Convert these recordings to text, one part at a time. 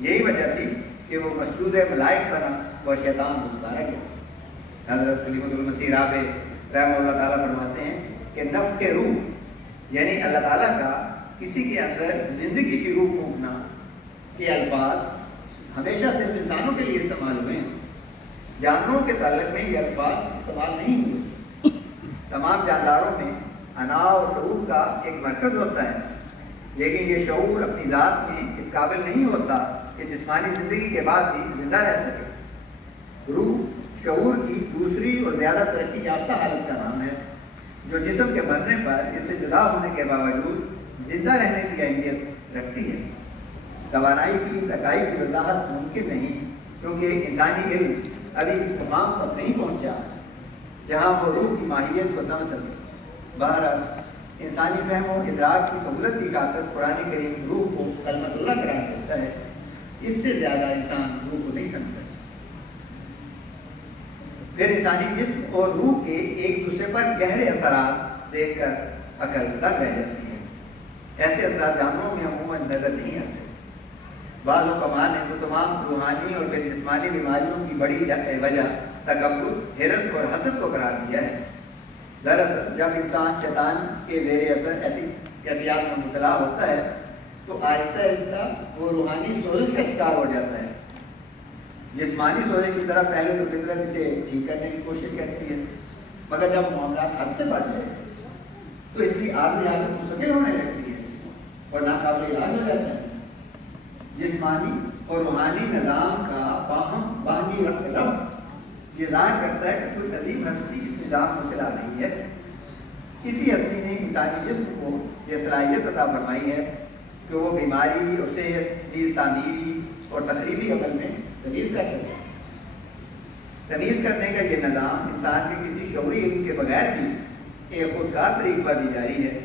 یہی وجہ تھی کہ وہ مسجود ملائک بنا اور شیطان کو اتارا گیا۔ حضرت سلیمۃ المسیح رابع رحمہ اللہ تعالیٰ فرماتے ہیں کہ نفخ روح یعنی اللہ تعالیٰ کا کسی کے اندر زندگی کی روح پھونکنا کے الفاظ ہمیشہ صرف انسانوں کے لیے استعمال ہوئے ہیں، جانوروں کے تعلق میں یہ الفاظ استعمال نہیں ہوئے۔ تمام جانداروں میں انا اور شعور کا ایک مرکز ہوتا ہے، لیکن یہ شعور اپنی ذات میں اس قابل نہیں ہوتا کہ جسمانی زندگی کے بعد بھی زندہ رہ سکے۔ روح شعور کی دوسری اور زیادہ ترقی یافتہ حالت کا نام ہے، جو جسم کے مرنے پر اس سے جدا ہونے کے باوجود زندہ رہنے کی اہمیت رکھتی ہے۔ توانائی کی اس اکائی کی وضاحت ممکن نہیں، کیونکہ انسانی علم ابھی اس مقام تک نہیں پہنچا جہاں وہ روح کی ماہیت کو سمجھ سکے۔ بہرحال انسانی فہم و ادراک کی سہولت کی خاطر قرآن کریم روح کو کلمۃ اللہ قرار دیتا ہے، اس سے زیادہ انسان روح کو نہیں سمجھ سکتا۔ پھر انسانی جسم اور روح کے ایک دوسرے پر گہرے اثرات دیکھ کر عقل دنگ رہ جاتی ہے۔ ایسے اثرات جانوروں میں عموماً نظر نہیں آتے۔ بعض حکماء نے تو تمام روحانی اور پھر جسمانی بیماریوں کی بڑی وجہ تکبر، حرص اور حسد کو قرار دیا ہے۔ دراصل جب انسان شیطان کے زیر اثر ایسی کیفیات میں مبتلا ہوتا ہے تو آہستہ آہستہ وہ روحانی سوزش کا شکار ہو جاتا ہے۔ جسمانی سوزش کی طرف پہلے تو فطرت اسے ٹھیک کرنے کی کوشش کرتی ہے، مگر جب معاملات حد سے بڑھ جائے تو اس کی عارضی حالت مستقل ہونے لگتی ہے اور ناقابل علاج ہو جاتا ہے۔ جسمانی اور روحانی نظام کا باہمی ربط یہ ظاہر کرتا ہے کہ کوئی عظیم ہستی اس نظام کو چلا رہی ہے۔ کسی ہستی نے انسانی جسم کو یہ صلاحیت عطا فرمائی ہے کہ وہ بیماری اور صحت نیز تعمیری اور تقریبی عمل میں تمیز کر سکے۔ تمیز کرنے کا یہ نظام انسان کے کسی شعوری علم کے بغیر بھی ایک خودکار طریق پر بھی جاری ہے۔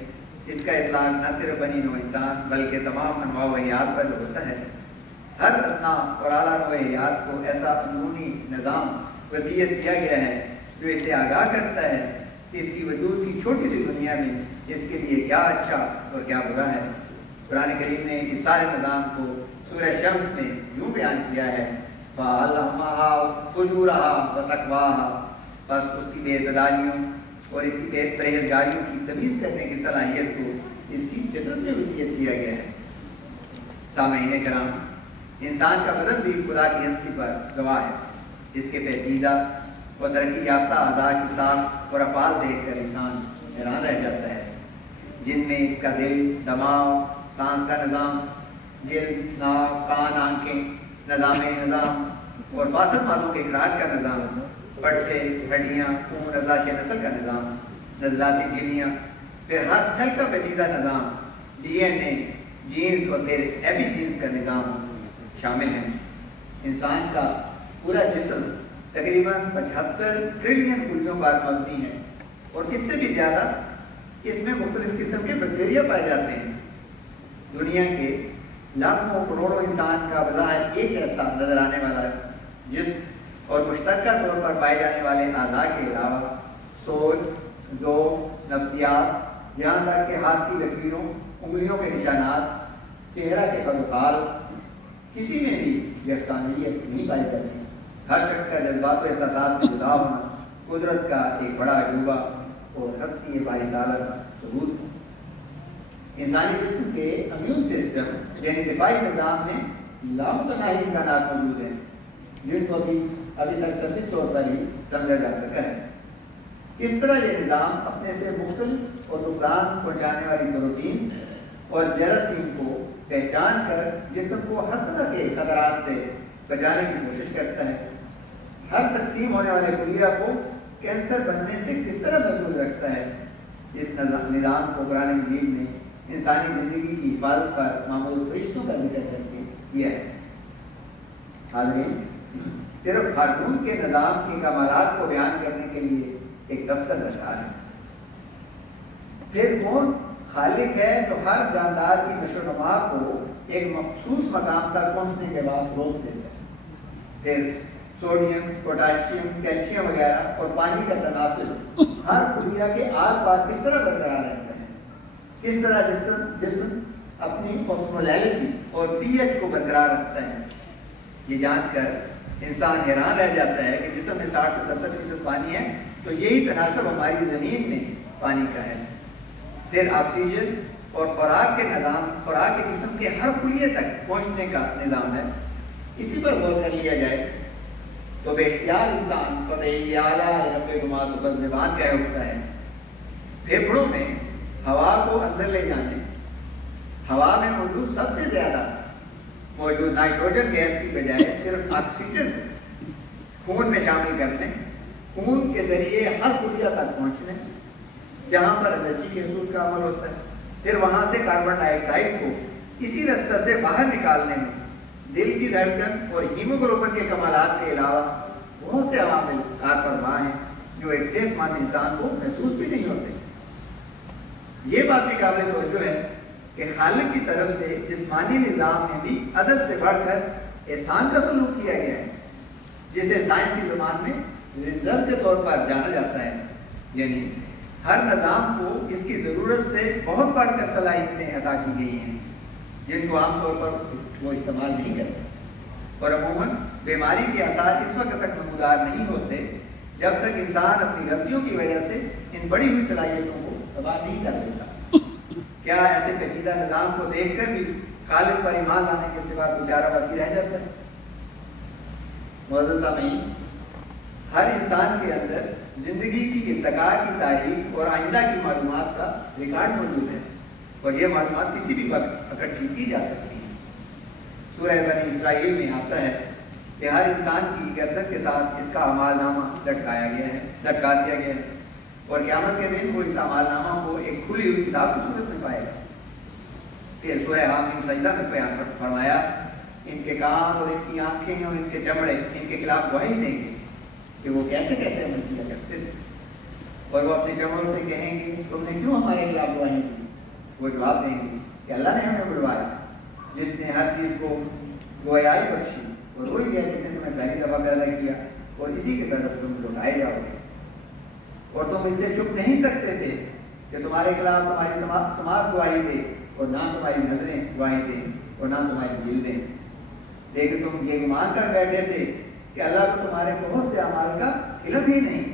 اس کا اطلاق نہ صرف بنی نوع انسان بلکہ تمام انواع و حیات پر ہوتا ہے۔ ہر ادنا اور اعلیٰ نوع حیات کو ایسا اندرونی نظام وصیت کیا گیا ہے جو اسے آگاہ کرتا ہے کہ اس کی وجود کی چھوٹی سی دنیا میں اس کے لیے کیا اچھا اور کیا برا ہے۔ قرآن کریم نے اس سارے نظام کو سورہ شمس میں یوں بیان کیا ہے، فَأَلْهَمَهَا فُجُورَهَا وَتَقْوَاهَا، بس اس کی بے اعتدالیوں اور اس کی بے پرہیزگاریوں کی تمیز کرنے کی صلاحیت کو اس کی فطرت میں وصیت کیا گیا ہے۔ سامعین کرام، انسان کا بدن بھی خدا کی ہستی پر گواہ ہے۔ اس کے پیچیدہ اور ترقی یافتہ اعضاء کی ساخت اور افعال دیکھ کر انسان حیران رہ جاتا ہے، جن میں اس کا دل، دماغ، سانس کا نظام، جلد، ناک، کان، آنکھیں، نظام اور فاسد مادوں کے اخراج کا نظام، پٹھے، ہڈیاں، خون، رداشِ نسل کا نظام، نزلاتی گلیاں، پھر ہر سیل کا پیچیدہ نظام، ڈی این اے، جینز اور پھر ایپی جینز کا نظام شامل ہیں۔ انسان کا پورا جسم تقریباً 75 ٹریلین پرزوں پر مبنی ہے اور اس سے بھی زیادہ اس میں مختلف قسم کے بیکٹیریا پائے جاتے ہیں۔ دنیا کے لاکھوں کروڑوں انسان کا بظاہر ایک ایسا نظر آنے والا جسم اور مشترکہ طور پر پائے جانے والے اعضاء کے علاوہ سوچ، ذوق، نفسیات، یہاں تک کہ ہاتھ کی لکیروں، انگلیوں کے نشانات، چہرہ کے خلقال، کسی میں بھی یکسانیت نہیں پائی جاتی۔ ہر شخص کا جذبات و احساسات میں جدا ہونا قدرت کا ایک بڑا عجوبہ اور ہستی باری تعالیٰ کا ثبوت ہے۔ انسانی جسم کے امیون سسٹم یعنی دفاعی نظام میں لامتناہی امکانات موجود ہیں، جن کو بھی ابھی تک تصدیق طور پر ہی سمجھا جا سکا ہے۔ اس طرح یہ نظام اپنے سے مختلف اور نقصان پہنچانے والی پروٹین اور جراثیم کو پہچان کر جسم کو ہر طرح کے خطرات سے بچانے کی کوشش کرتا ہے۔ ہر تقسیم ہونے والے خلیہ کو کینسر بننے سے کس طرح محفوظ رکھتا ہے۔ اس نظام کو قرآن مجید میں انسانی زندگی کی حفاظت پر معمول فرشتوں کا ذکر کر کے کیا ہے۔ حاضرین، صرف ہارمون کے نظام کے کمالات کو بیان کرنے کے لیے ایک دفتر درکار ہے۔ پھر کون خالق ہے جو ہر جاندار کی نشو و نما کو ایک مخصوص مقام تک پہنچنے کے بعد روک دیتا ہے۔ پھر سوڈیم، پوٹاشیم، کیلشیم وغیرہ اور پانی کا تناسب ہر خلیہ کے آر پار کس طرح برقرار رہتا ہے، کس طرح جسم اپنی آسمولیلٹی اور pH کو برقرار رکھتا ہے۔ یہ جان کر انسان حیران رہ جاتا ہے کہ جسم میں 60 سے 70% پانی ہے، تو یہی تناسب ہماری زمین میں پانی کا ہے۔ پھر آکسیجن اور خوراک کے نظام، خوراک کے جسم کے ہر خلیے تک پہنچنے کا نظام ہے۔ اسی پر غور کر لیا جائے تو بے اختیار انسان فتح اعلیٰ رب گمات و زبان کہہ اٹھتا ہے۔ پھیپھڑوں میں ہوا کو اندر لے جانے، ہوا میں موجود سب سے زیادہ موجود نائٹروجن گیس کی بجائے صرف آکسیجن خون میں شامل کرنے، خون کے ذریعے ہر خلیہ تک پہنچنے جہاں پر انرجی کے حصول کا عمل ہوتا ہے، پھر وہاں سے کاربن ڈائی آکسائڈ کو اسی رستہ سے باہر نکالنے میں دل کی دھڑکن اور ہیموگلوبن کے کمالات کے علاوہ بہت سے عوامل کار فرما ہیں جو ایک صحت مند انسان کو محسوس بھی نہیں ہوتے۔ یہ بات بھی قابل توجہ ہے کہ خالق کی طرف سے جسمانی نظام میں بھی عدد سے بڑھ کر احسان کا سلوک کیا گیا ہے، جسے سائنس کی زبان میں رزق کے طور پر جانا جاتا ہے، یعنی ہر نظام کو اس کی ضرورت سے بہت بڑھ کر صلاحیتیں عطا کی گئی ہیں جن کو عام طور پر وہ استعمال نہیں کرتے، اور عموماً بیماری کے آثار اس وقت تک نمودار نہیں ہوتے جب تک انسان اپنی غلطیوں کی وجہ سے ان بڑی ہوئی صلاحیتوں کو تباہ نہیں کر دیتا۔ کیا ایسے پیچیدہ نظام کو دیکھ کر بھی خالق پر ایمان لانے کے سوا بیچارہ باقی رہ جاتا ہے؟ معزز سامعین، ہر انسان کے اندر زندگی کی ارتقاء کی تاریخ اور آئندہ کی معلومات کا ریکارڈ موجود ہے، اور یہ معلومات کسی بھی وقت اکٹھی کی جا سکتی ہیں۔ سورہ بنی اسرائیل میں آتا ہے کہ ہر انسان کی گردن کے ساتھ اس کا اعمال نامہ لٹکا دیا گیا ہے، اور قیامت کے دن وہ اس اعمال نامہ کو ایک کھلی ہوئی کتاب کی صورت میں پائے گا۔ پھر سورہ حامیم سجدہ میں بیان فرمایا ان کے کان اور ان کی آنکھیں اور ان کے چمڑے ان کے خلاف گواہی دیں گے کہ وہ کیسے کیسے عمل کیا کرتے تھے، اور وہ اپنے چمڑوں سے کہیں گے تم نے کیوں ہمارے خلاف گواہی دی؟ وہ جواب دیں گے کہ اللہ نے ہمیں بلوایا، جس نے ہر چیز کو گویائی بخشی، اور وہی ہے جس نے تمہیں پہلی دفعہ پیدا کیا، اور اسی کی طرف تم لوٹائے جاؤ گے، اور تم اس سے چھپ نہیں سکتے تھے کہ تمہارے خلاف تمہاری سماعت گواہی دے، اور نہ تمہاری نظریں گواہی دیں، اور نہ تمہاری دل دیں، لیکن تم یہ مان کر بیٹھے تھے کہ اللہ کو تمہارے بہت سے اعمال کا علم ہی نہیں۔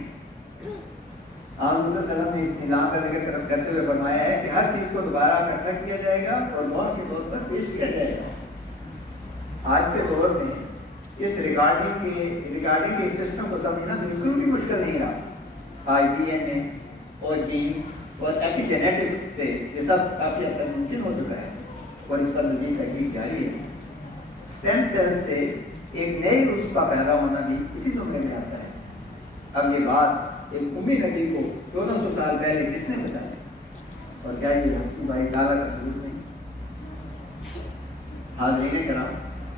آپ صلی اللہ علیہ وسلم نے اس نظام کا ذکر کرتے ہوئے فرمایا ہے کہ ہر چیز کو دوبارہ اکٹھا کیا جائے گا اور موت کے طور پر پیش کیا جائے گا۔ آج کے دور میں اس ریکارڈنگ کے سسٹم کو سمجھنا بالکل بھی مشکل نہیں رہا۔ آج DNA اور جین اور ایپی جینیٹکس سے یہ سب کافی حد تک ممکن ہو چکا ہے، اور اس پر مزید تحقیق جاری ہے۔ اسٹیم سیل سے ایک نئی روح کا پیدا ہونا بھی اسی زمرے میں آتا ہے۔ اب یہ بات ایک امی نبی کو 1400 سال پہلے کس نے بتایا، اور کیا یہ ہستی بھائی تعالیٰ کا ثبوت نہیں؟ حاضرین کرام،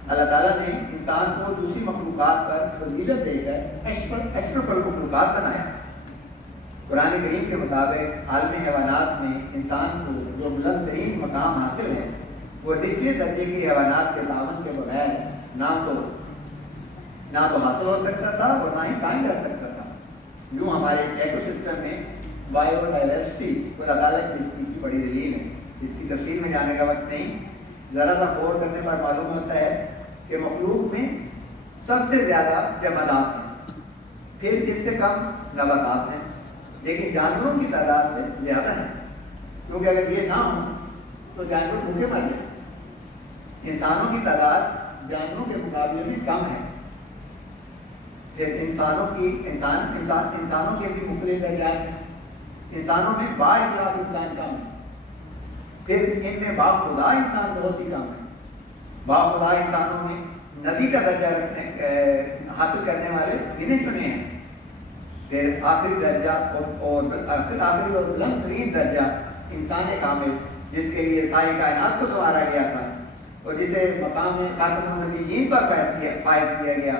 اللہ تعالیٰ نے انسان کو دوسری مخلوقات پر فضیلت دے کر اشرف المخلوقات بنایا۔ قرآن کریم کے مطابق عالم حیوانات میں انسان کو جو بلند ترین مقام حاصل ہے وہ تیسرے درجے کی حیوانات کے تعاون کے بغیر نہ تو حاصل ہو سکتا تھا اور نہ ہی قائم رہ سکتا تھا۔ یوں ہمارے ایکو سسٹم میں بایو ڈائیورسٹی خدا تعالیٰ کی کی بڑی دلیل ہے۔ اس کی تفصیل میں جانے کا وقت نہیں، ذرا سا غور کرنے پر معلوم ہوتا ہے کہ مخلوق میں سب سے زیادہ جمادات ہیں، پھر اس سے کم نباتات ہیں، لیکن جانوروں کی تعداد سے زیادہ ہے، کیونکہ اگر یہ نہ ہو تو جانور بھوکے مر جائیں۔ انسانوں کی تعداد جانوروں کے مقابلے میں کم ہے۔ پھر انسانوں کے بھی مختلف درجات ہیں۔ انسانوں میں 22 لاکھ انسان کم ہے، پھر ان میں باخدا انسان بہت ہی کم ہے۔ باخدا انسانوں میں نبی کا درجہ حاصل کرنے والے گنے چنے ہیں۔ پھر آخری درجہ اور بلند ترین درجہ انسان کامل، جس کے لیے ساری کائنات کو سنوارا گیا تھا اور جسے مقام خاتم النبیین پر فائز کیا گیا،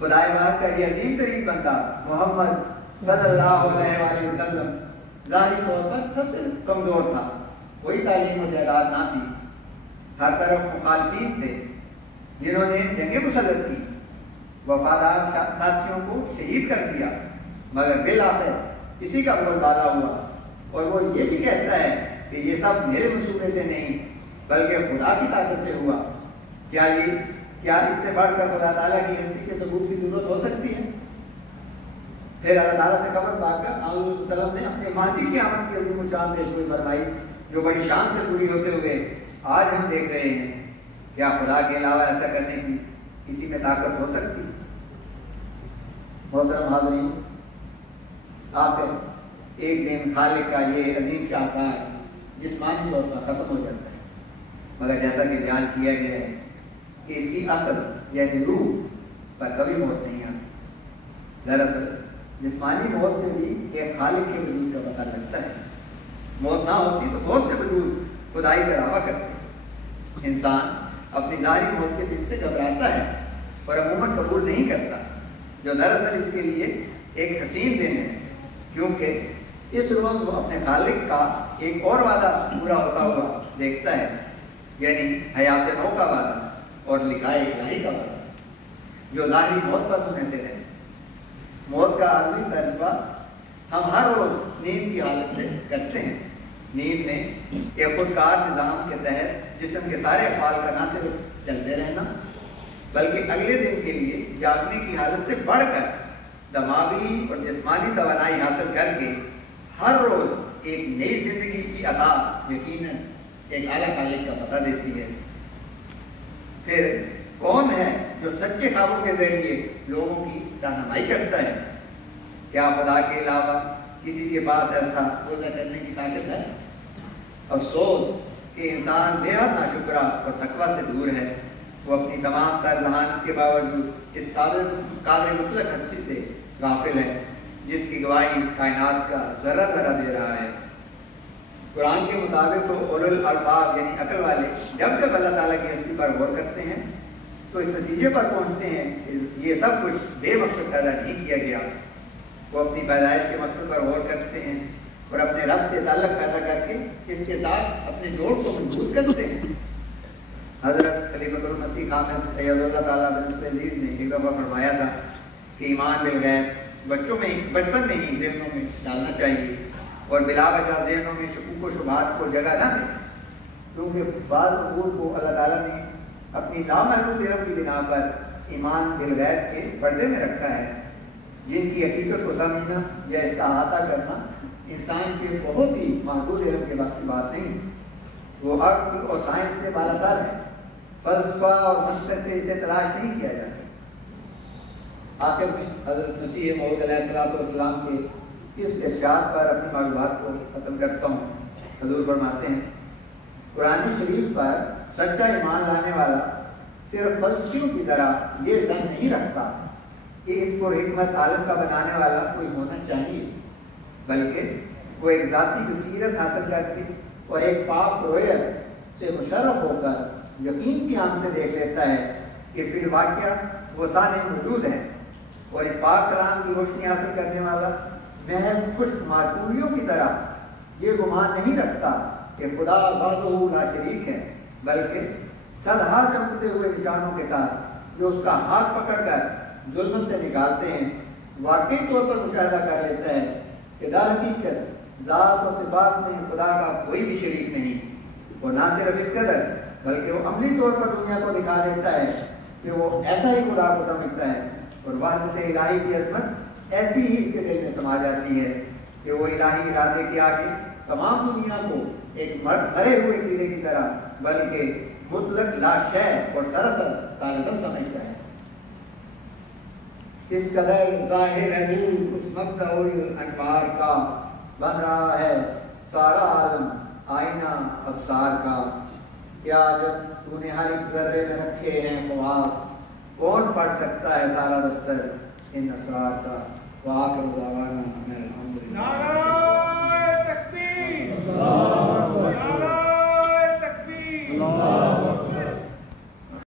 خدائے پاک کا یہ عظیم ترین بندہ محمد صلی اللہ علیہ وآلہ وسلم ظاہری طور پر سب سے کمزور تھا، کوئی تعلیم و جائیداد نہ تھی، ہر طرف مخالفین تھے جنہوں نے جنگیں مسلط کی، وفادار ساتھیوں کو شہید کر دیا، مگر بالآخر اسی کا بول بالا ہوا، اور وہ یہ بھی کہتا ہے کہ یہ سب میرے منصوبے سے نہیں بلکہ خدا کی طاقت سے ہوا۔ کیا اس سے بڑھ کر خدا تعالیٰ کی ہستی کے ثبوت کی ضرورت ہو سکتی ہے؟ پھر اللہ تعالیٰ سے خبر پا کر آن علیہ وسلم نے اپنے ماضی کی آمد کی عظیم الشان پیشگوئی فرمائی، جو بڑی شان سے پوری ہوتے ہوئے آج ہم دیکھ رہے ہیں۔ کیا خدا کے علاوہ ایسا کرنے کی کسی میں طاقت ہو سکتی؟ محترم حاضرین، آخر ایک دن خالق کا یہ عظیم شاہکار جسمانی طور پر ختم ہو جاتا ہے، مگر جیسا کہ بیان کیا گیا ہے کہ اس کی اصل یعنی روح پر کبھی موت نہیں آتی۔ دراصل جسمانی موت سے بھی ایک خالق کے وجود کا پتہ لگتا ہے۔ موت نہ ہوتی تو بہت سے وجود خدائی کا دعویٰ کرتے ہیں۔ انسان اپنی ظاہری موت کے دل سے گھبراتا ہے اور عموماً قبول نہیں کرتا، جو دراصل اس کے لیے ایک حسین دن ہے، کیونکہ اس روز وہ اپنے خالق کا ایک اور وعدہ پورا ہوتا ہوا دیکھتا ہے، یعنی حیات نو کا وعدہ اور لکھائے الہی کا وعدہ، جو ظاہری موت پر منحصر ہے۔ موت کا عالمی تجربہ ہم ہر روز نیند کی حالت سے کرتے ہیں۔ نیند میں ایک خودکار نظام کے تحت جسم کے سارے افعال کا نہ صرف چلتے رہنا بلکہ اگلے دن کے لیے جاگنے کی حالت سے بڑھ کر دماغی اور جسمانی توانائی حاصل کر کے ہر روز ایک نئی زندگی کی عطا یقیناً ایک اعلیٰ خالق کا پتہ دیتی ہے۔ پھر کون ہے جو سچے خوابوں کے ذریعے لوگوں کی رہنمائی کرتا ہے؟ کیا خدا کے علاوہ کسی کے پاس ایسا روزہ کرنے کی طاقت ہے؟ افسوس کہ انسان بے حد ناشکرا اور تقویٰ سے دور ہے۔ وہ اپنی تمام تر ذہانت کے باوجود اس قادر مطلق ہستی سے غافل ہے، جس کی گواہی کائنات کا ذرہ ذرہ دے رہا ہے۔ قرآن کے مطابق تو اولو الالباب یعنی عقل والے جب اللہ تعالیٰ کی ہستی پر غور کرتے ہیں تو اس نتیجے پر پہنچتے ہیں کہ یہ سب کچھ بے مقصد پیدا نہیں کیا گیا۔ وہ اپنی پیدائش کے مقصد پر غور کرتے ہیں اور اپنے رب سے تعلق پیدا کر کے اس کے ساتھ اپنے جوڑ کو مضبوط کرتے ہیں۔ حضرت خلیفۃ المسیح خامس ایاز اللہ تعالیٰ بن عزیز نے ایک دفعہ فرمایا تھا کہ ایمان بالغیب بچپن میں ہی ذہنوں میں ڈالنا چاہیے اور بلا وجہ ذہنوں میں شکوک و شبہات کو جگہ نہ دیں، کیونکہ بعض امور کو اللہ تعالیٰ نے اپنی لامحدود علم کی بنا پر ایمان بالغیب کے پردے میں رکھا ہے، جن کی حقیقت کو سمجھنا یا اس کا احاطہ کرنا انسان کے بہت ہی محدود علم کے بس کی بات نہیں۔ وہ عقل اور سائنس سے بالا تر ہے، فلسفہ اور منطق سے اسے تلاش نہیں کیا جا سکتا۔ آخر میں حضرت مسیح موعود علیہ السلام کے اس ارشاد پر اپنی معلومات کو ختم کرتا ہوں۔ حضور فرماتے ہیں، قرآن شریف پر سچا ایمان لانے والا صرف فلسفیوں کی طرح یہ ظن نہیں رکھتا کہ اس کو حکمت عالم کا بنانے والا کوئی ہونا چاہیے، بلکہ وہ ایک ذاتی بصیرت حاصل کر کے اور ایک پاک رویت سے مشرف ہو کر یقین کی آنکھ سے دیکھ لیتا ہے کہ فی الواقعہ وہ صانع موجود ہیں، اور اس پاک کلام کی روشنی حاصل کرنے والا محض خشک معقولیوں کی طرح یہ گمان نہیں رکھتا کہ خدا وحدہ لا شریک ہے، بلکہ صدہا چمکتے ہوئے نشانوں کے ساتھ جو اس کا ہاتھ پکڑ کر ظلمت سے نکالتے ہیں واقعی طور پر مشاہدہ کر لیتا ہے کہ در حقیقت ذات و صفات میں خدا کا کوئی بھی شریک نہیں۔ اور نہ صرف اس قدر بلکہ وہ عملی طور پر دنیا کو دکھا دیتا ہے کہ وہ ایسا ہی خدا کو سمجھتا ہے، اور وحدت الہی کی عظمت ایسی ہی اس کے دل میں سما جاتی ہے کہ وہ الہی ارادے کے آگے تمام دنیا کو ایک مرے ہوئے کیڑے کی طرح بلکہ مطلق لا شے اور سراسر کالعدم سمجھتا ہے۔ اس قدر ظاہر ہے نور اس مبدأ الانوار کا، بن رہا ہے سارا عالم آئینہ ابصار کا۔ کیا جب تو نے ہر ایک ذرے میں رکھے ہیں خواص، کون پڑھ سکتا ہے سارا دفتر ان اسرار کا؟ وآخر دعوانا